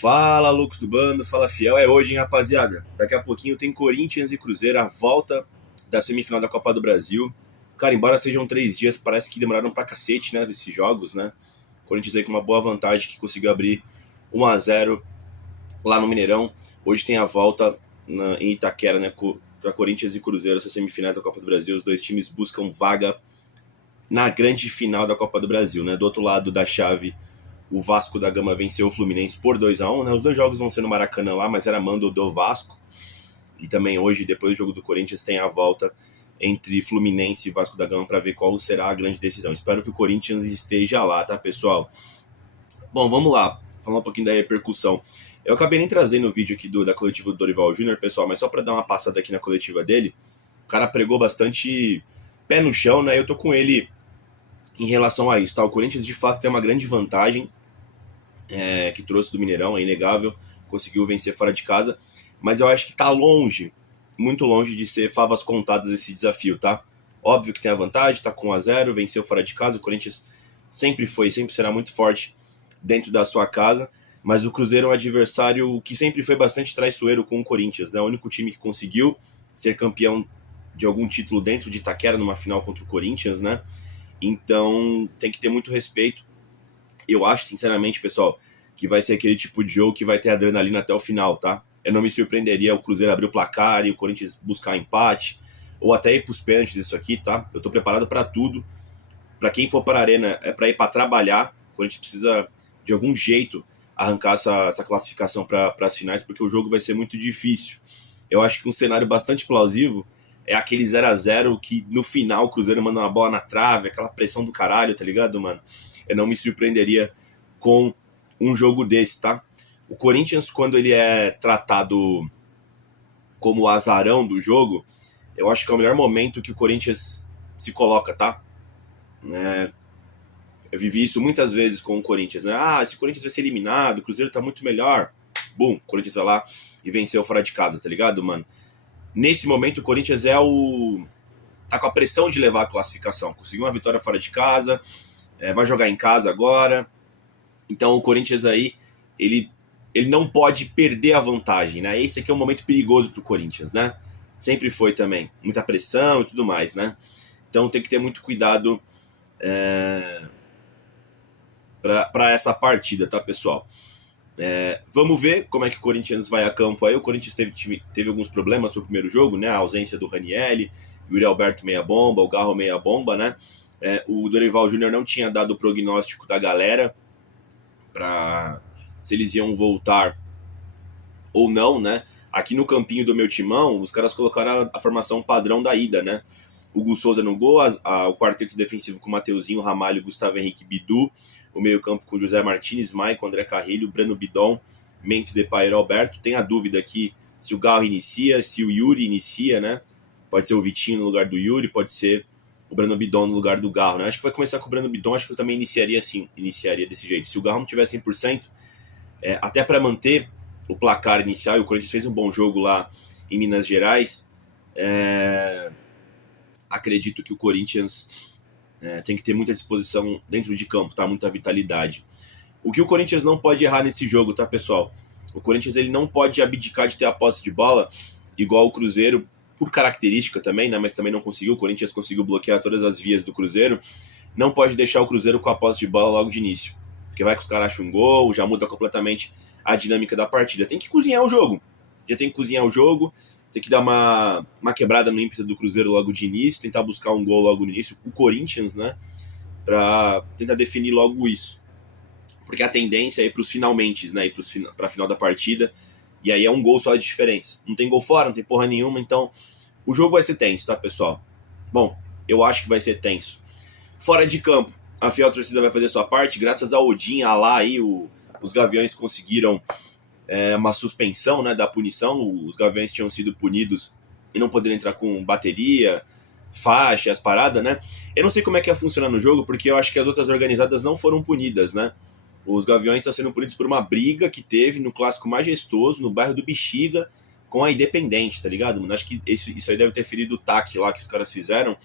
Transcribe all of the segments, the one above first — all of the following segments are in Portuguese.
Fala, loucos do bando, fala fiel. É hoje, hein, rapaziada? Daqui a pouquinho tem Corinthians e Cruzeiro, a volta da semifinal da Copa do Brasil. Cara, embora sejam 3 dias, parece que demoraram pra cacete, né, esses jogos, né? Corinthians aí com uma boa vantagem que conseguiu abrir 1-0 lá no Mineirão. Hoje tem a volta em Itaquera, né, para Corinthians e Cruzeiro, essas semifinais da Copa do Brasil. Os dois times buscam vaga na grande final da Copa do Brasil, né? Do outro lado da chave, o Vasco da Gama venceu o Fluminense por 2-1, né? Os dois jogos vão ser no Maracanã lá, mas era mando do Vasco. E também hoje, depois do jogo do Corinthians, tem a volta entre Fluminense e Vasco da Gama para ver qual será a grande decisão. Espero que o Corinthians esteja lá, tá, pessoal? Bom, vamos lá. Falar um pouquinho da repercussão. Eu acabei nem trazendo o vídeo aqui da coletiva do Dorival Júnior, pessoal, mas só para dar uma passada aqui na coletiva dele, o cara pregou bastante pé no chão, né? Eu tô com ele em relação a isso, tá? O Corinthians, de fato, tem uma grande vantagem, que trouxe do Mineirão, é inegável, conseguiu vencer fora de casa, mas eu acho que tá longe, muito longe de ser favas contadas esse desafio, tá? Óbvio que tem a vantagem, tá com 1-0, venceu fora de casa, o Corinthians sempre foi, sempre será muito forte dentro da sua casa, mas o Cruzeiro é um adversário que sempre foi bastante traiçoeiro com o Corinthians, né? O único time que conseguiu ser campeão de algum título dentro de Itaquera numa final contra o Corinthians, né? Então tem que ter muito respeito. Eu acho, sinceramente, pessoal, que vai ser aquele tipo de jogo que vai ter adrenalina até o final, tá? Eu não me surpreenderia o Cruzeiro abrir o placar e o Corinthians buscar empate, ou até ir pros pênaltis isso aqui, tá? Eu tô preparado para tudo. Para quem for para a arena, é para ir para trabalhar. O Corinthians precisa, de algum jeito, arrancar essa classificação para as finais, porque o jogo vai ser muito difícil. Eu acho que um cenário bastante plausível é aquele 0-0 que no final o Cruzeiro manda uma bola na trave, aquela pressão do caralho, tá ligado, mano? Eu não me surpreenderia com um jogo desse, tá? O Corinthians, quando ele é tratado como o azarão do jogo, eu acho que é o melhor momento que o Corinthians se coloca, tá? Eu vivi isso muitas vezes com o Corinthians, né? Ah, esse Corinthians vai ser eliminado, o Cruzeiro tá muito melhor. Bum, o Corinthians vai lá e venceu fora de casa, tá ligado, mano? Nesse momento o Corinthians tá com a pressão de levar a classificação. Conseguiu uma vitória fora de casa, vai jogar em casa agora. Então o Corinthians aí, ele não pode perder a vantagem, né? Esse aqui é um momento perigoso pro Corinthians, né? Sempre foi também. Muita pressão e tudo mais, né? Então tem que ter muito cuidado para essa partida, tá, pessoal? Vamos ver como é que o Corinthians vai a campo aí. O Corinthians teve alguns problemas pro primeiro jogo, né? A ausência do Ranieri, o Yuri Alberto meia bomba, o Garro meia bomba, né? O Dorival Júnior não tinha dado o prognóstico da galera para se eles iam voltar ou não, né? Aqui no campinho do meu timão, os caras colocaram a formação padrão da ida, né? Hugo Souza no gol, o quarteto defensivo com Mateuzinho, Ramalho, Gustavo Henrique, Bidu, o meio-campo com José Martins, Maicon, André Carrilho, Breno Bidon, Memphis Depay e Alberto. Tem a dúvida aqui se o Garro inicia, se o Yuri inicia, né? Pode ser o Vitinho no lugar do Yuri, pode ser o Breno Bidon no lugar do Garro, né? Acho que vai começar com o Breno Bidon, acho que eu também iniciaria desse jeito. Se o Garro não tiver 100%, até para manter o placar inicial, e o Corinthians fez um bom jogo lá em Minas Gerais, acredito que o Corinthians tem que ter muita disposição dentro de campo, tá? Muita vitalidade. O que o Corinthians não pode errar nesse jogo, tá, pessoal? O Corinthians ele não pode abdicar de ter a posse de bola, igual o Cruzeiro, por característica também, né? Mas também não conseguiu. O Corinthians conseguiu bloquear todas as vias do Cruzeiro. Não pode deixar o Cruzeiro com a posse de bola logo de início, porque vai que os caras acham um gol, já muda completamente a dinâmica da partida. Tem que cozinhar o jogo. Tem que dar uma quebrada no ímpeto do Cruzeiro logo de início, tentar buscar um gol logo no início, o Corinthians, né, pra tentar definir logo isso. Porque a tendência é ir pros finalmente, né, pra final da partida, e aí é um gol só de diferença. Não tem gol fora, não tem porra nenhuma, então o jogo vai ser tenso, tá, pessoal? Bom, eu acho que vai ser tenso. Fora de campo, a fiel torcida vai fazer sua parte, graças ao Odin, lá aí, os Gaviões conseguiram uma suspensão, né, da punição. Os Gaviões tinham sido punidos e não poderiam entrar com bateria, faixa, as paradas, né? Eu não sei como é que ia funcionar no jogo, porque eu acho que as outras organizadas não foram punidas, né? Os Gaviões estão sendo punidos por uma briga que teve no clássico majestoso, no bairro do Bexiga, com a Independente, tá ligado, mano? Acho que isso aí deve ter ferido o taque lá que os caras fizeram,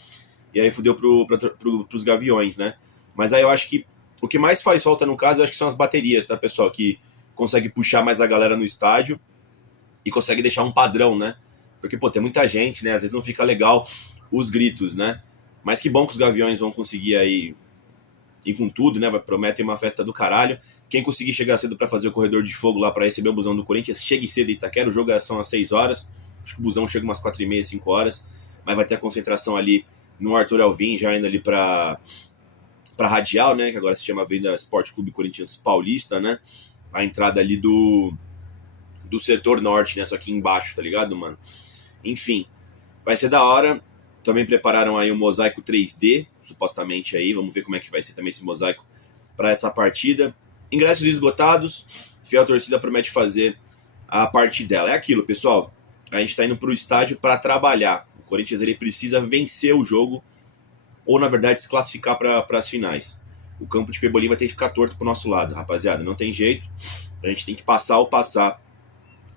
e aí fudeu pros Gaviões, né? Mas aí eu acho que o que mais faz falta no caso, eu acho que são as baterias, tá, pessoal? Que consegue puxar mais a galera no estádio e consegue deixar um padrão, né? Porque, pô, tem muita gente, né? Às vezes não fica legal os gritos, né? Mas que bom que os Gaviões vão conseguir aí ir com tudo, né? Prometem uma festa do caralho. Quem conseguir chegar cedo para fazer o corredor de fogo lá para receber o busão do Corinthians, chegue cedo em Itaquera. O jogo são às 6 horas. Acho que o busão chega umas 4h30, 5 horas. Mas vai ter a concentração ali no Arthur Alvim, já indo ali para Radial, né? Que agora se chama Venda Esporte Clube Corinthians Paulista, né? A entrada ali do setor norte, né? Só aqui embaixo, tá ligado, mano? Enfim, vai ser da hora. Também prepararam aí um mosaico 3D, supostamente aí. Vamos ver como é que vai ser também esse mosaico para essa partida. Ingressos esgotados. Fiel Torcida promete fazer a parte dela. É aquilo, pessoal. A gente está indo para o estádio para trabalhar. O Corinthians ele precisa vencer o jogo ou, na verdade, se classificar para as finais. O campo de Pebolim vai ter que ficar torto pro nosso lado, rapaziada. Não tem jeito. A gente tem que passar ou passar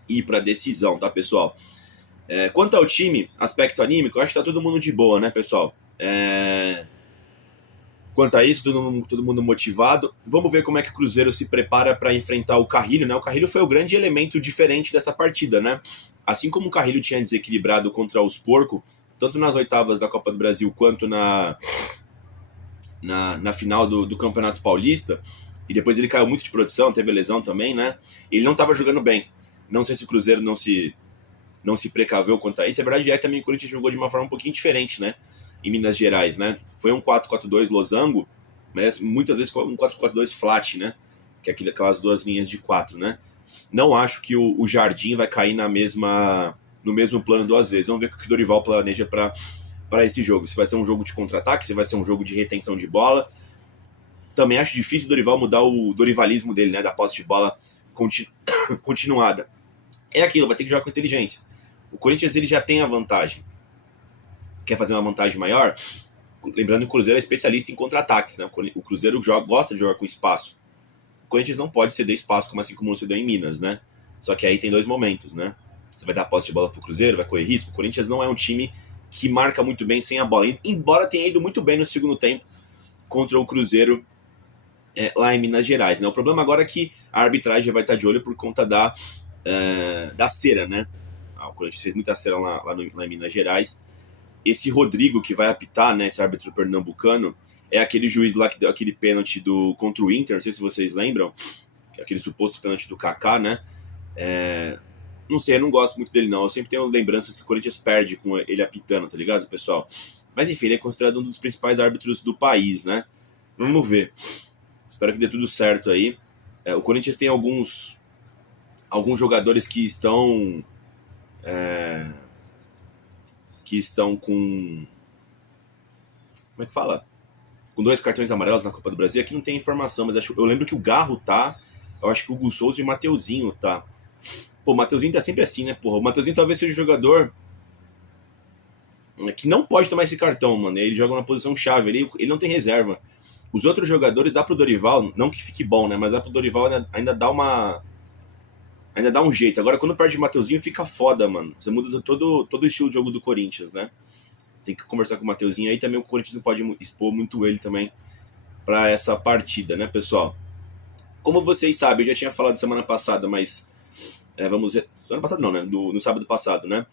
e ir para decisão, tá, pessoal? Quanto ao time, aspecto anímico, eu acho que tá todo mundo de boa, né, pessoal? Quanto a isso, todo mundo motivado. Vamos ver como é que o Cruzeiro se prepara para enfrentar o Carrilho, né? O Carrilho foi o grande elemento diferente dessa partida, né? Assim como o Carrilho tinha desequilibrado contra os Porco, tanto nas oitavas da Copa do Brasil quanto na final do Campeonato Paulista, e depois ele caiu muito de produção, teve lesão também, né? Ele não estava jogando bem. Não sei se o Cruzeiro não se precaveu quanto a isso. A verdade é que também o Corinthians jogou de uma forma um pouquinho diferente, né? Em Minas Gerais, né? Foi um 4-4-2 losango, mas muitas vezes um 4-4-2 flat, né? Que é aquelas duas linhas de 4, né? Não acho que o Jardim vai cair no mesmo plano duas vezes. Vamos ver o que o Dorival planeja para esse jogo. Se vai ser um jogo de contra-ataque, se vai ser um jogo de retenção de bola. Também acho difícil o Dorival mudar o dorivalismo dele, né? Da posse de bola continuada. É aquilo, vai ter que jogar com inteligência. O Corinthians ele já tem a vantagem. Quer fazer uma vantagem maior? Lembrando que o Cruzeiro é especialista em contra-ataques, né? O Cruzeiro gosta de jogar com espaço. O Corinthians não pode ceder espaço assim como você deu em Minas, né? Só que aí tem dois momentos, né? Você vai dar posse de bola pro Cruzeiro, vai correr risco. O Corinthians não é um time que marca muito bem sem a bola. Embora tenha ido muito bem no segundo tempo contra o Cruzeiro lá em Minas Gerais, né? O problema agora é que a arbitragem vai estar de olho por conta da cera, né? O Corinthians fez muita cera lá em Minas Gerais. Esse Rodrigo que vai apitar, né? Esse árbitro pernambucano, é aquele juiz lá que deu aquele pênalti contra o Inter, não sei se vocês lembram, aquele suposto pênalti do Kaká, né? Não sei, eu não gosto muito dele não, eu sempre tenho lembranças que o Corinthians perde com ele apitando, tá ligado, pessoal? Mas enfim, ele é considerado um dos principais árbitros do país, né? Vamos ver. Espero que dê tudo certo aí. O Corinthians tem alguns jogadores que estão com... Como é que fala? Com 2 cartões amarelos na Copa do Brasil. Aqui não tem informação, mas eu lembro que o Garro tá, eu acho que o Hugo Souza e o Mateuzinho tá. Pô, o Mateuzinho tá sempre assim, né, porra? O Mateuzinho talvez seja o jogador que não pode tomar esse cartão, mano. Ele joga na posição chave, ele não tem reserva. Os outros jogadores dá pro Dorival, não que fique bom, né, mas dá pro Dorival ainda dá um jeito. Agora, quando perde o Mateuzinho, fica foda, mano. Você muda todo o estilo de jogo do Corinthians, né? Tem que conversar com o Mateuzinho aí. Também o Corinthians não pode expor muito ele também para essa partida, né, pessoal? Como vocês sabem, eu já tinha falado semana passada, mas vamos ver. Semana passada não, né? No sábado passado, né?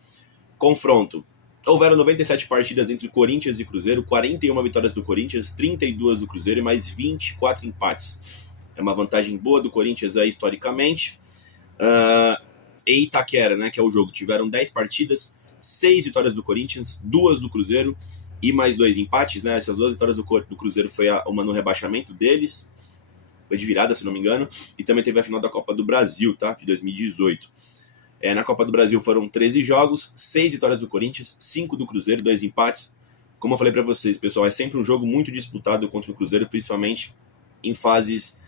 Confronto. Houveram 97 partidas entre Corinthians e Cruzeiro, 41 vitórias do Corinthians, 32 do Cruzeiro e mais 24 empates. É uma vantagem boa do Corinthians aí, historicamente. E Itaquera, né, que é o jogo, tiveram 10 partidas, 6 vitórias do Corinthians, 2 do Cruzeiro e mais 2 empates, né? Essas 2 vitórias do Cruzeiro foi uma no rebaixamento deles, foi de virada, se não me engano, e também teve a final da Copa do Brasil, tá? De 2018. Na Copa do Brasil foram 13 jogos, 6 vitórias do Corinthians, 5 do Cruzeiro, 2 empates. Como eu falei pra vocês, pessoal, é sempre um jogo muito disputado contra o Cruzeiro, principalmente em fases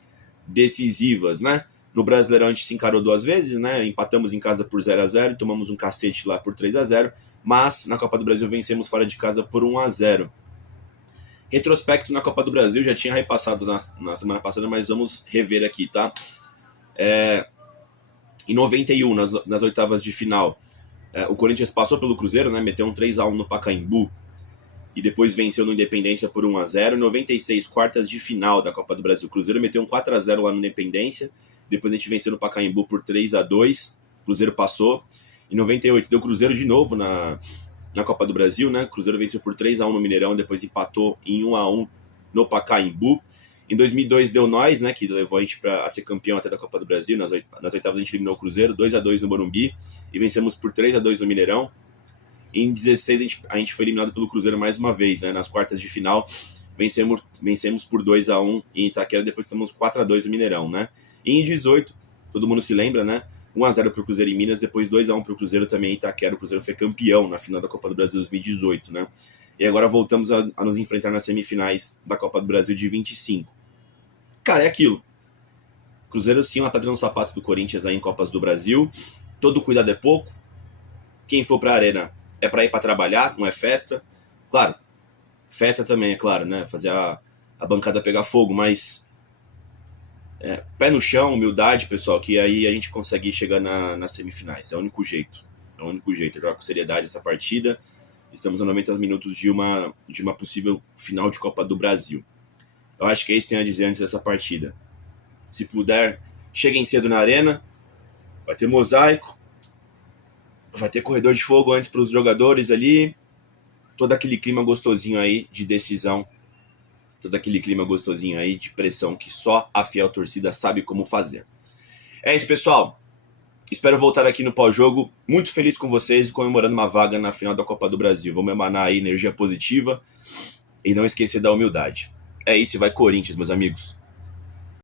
decisivas, né? No Brasileirão a gente se encarou 2 vezes, né? Empatamos em casa por 0-0, tomamos um cacete lá por 3-0, mas na Copa do Brasil vencemos fora de casa por 1-0. Retrospecto na Copa do Brasil, já tinha repassado na semana passada, mas vamos rever aqui, tá? Em 91, nas oitavas de final, o Corinthians passou pelo Cruzeiro, né? Meteu um 3-1 no Pacaembu e depois venceu no Independência por 1-0. Em 96, quartas de final da Copa do Brasil, o Cruzeiro meteu um 4-0 lá no Independência depois a gente venceu no Pacaembu por 3-2, Cruzeiro passou. Em 98 deu Cruzeiro de novo na Copa do Brasil, né? Cruzeiro venceu por 3-1 no Mineirão, depois empatou em 1-1 no Pacaembu. Em 2002 deu nós, né, que levou a gente a ser campeão até da Copa do Brasil. Nas oitavas a gente eliminou o Cruzeiro, 2-2 no Morumbi, e vencemos por 3-2 no Mineirão. Em 16 a gente foi eliminado pelo Cruzeiro mais uma vez, né? Nas quartas de final vencemos por 2-1 em Itaquera, depois tomamos 4-2 no Mineirão, né? E em 18, todo mundo se lembra, né? 1-0 para o Cruzeiro em Minas, depois 2-1 para o Cruzeiro também em Itaquera. O Cruzeiro foi campeão na final da Copa do Brasil 2018, né? E agora voltamos a nos enfrentar nas semifinais da Copa do Brasil de 25. Cara, é aquilo. Cruzeiro sim, uma pedra no sapato do Corinthians aí em Copas do Brasil. Todo cuidado é pouco. Quem for pra arena é pra ir pra trabalhar, não é festa. Claro, festa também, é claro, né? Fazer a bancada pegar fogo, mas pé no chão, humildade, pessoal, que aí a gente consegue chegar nas semifinais. É o único jeito. É o único jeito. Jogar com seriedade essa partida. Estamos a 90 minutos de uma possível final de Copa do Brasil. Eu acho que é isso que tem a dizer antes dessa partida. Se puder, cheguem cedo na arena. Vai ter mosaico. Vai ter corredor de fogo antes para os jogadores ali. Todo aquele clima gostosinho aí de decisão. Todo aquele clima gostosinho aí de pressão que só a fiel torcida sabe como fazer. É isso, pessoal. Espero voltar aqui no pós-jogo muito feliz com vocês e comemorando uma vaga na final da Copa do Brasil. Vamos emanar aí energia positiva e não esquecer da humildade. É isso, vai Corinthians, meus amigos.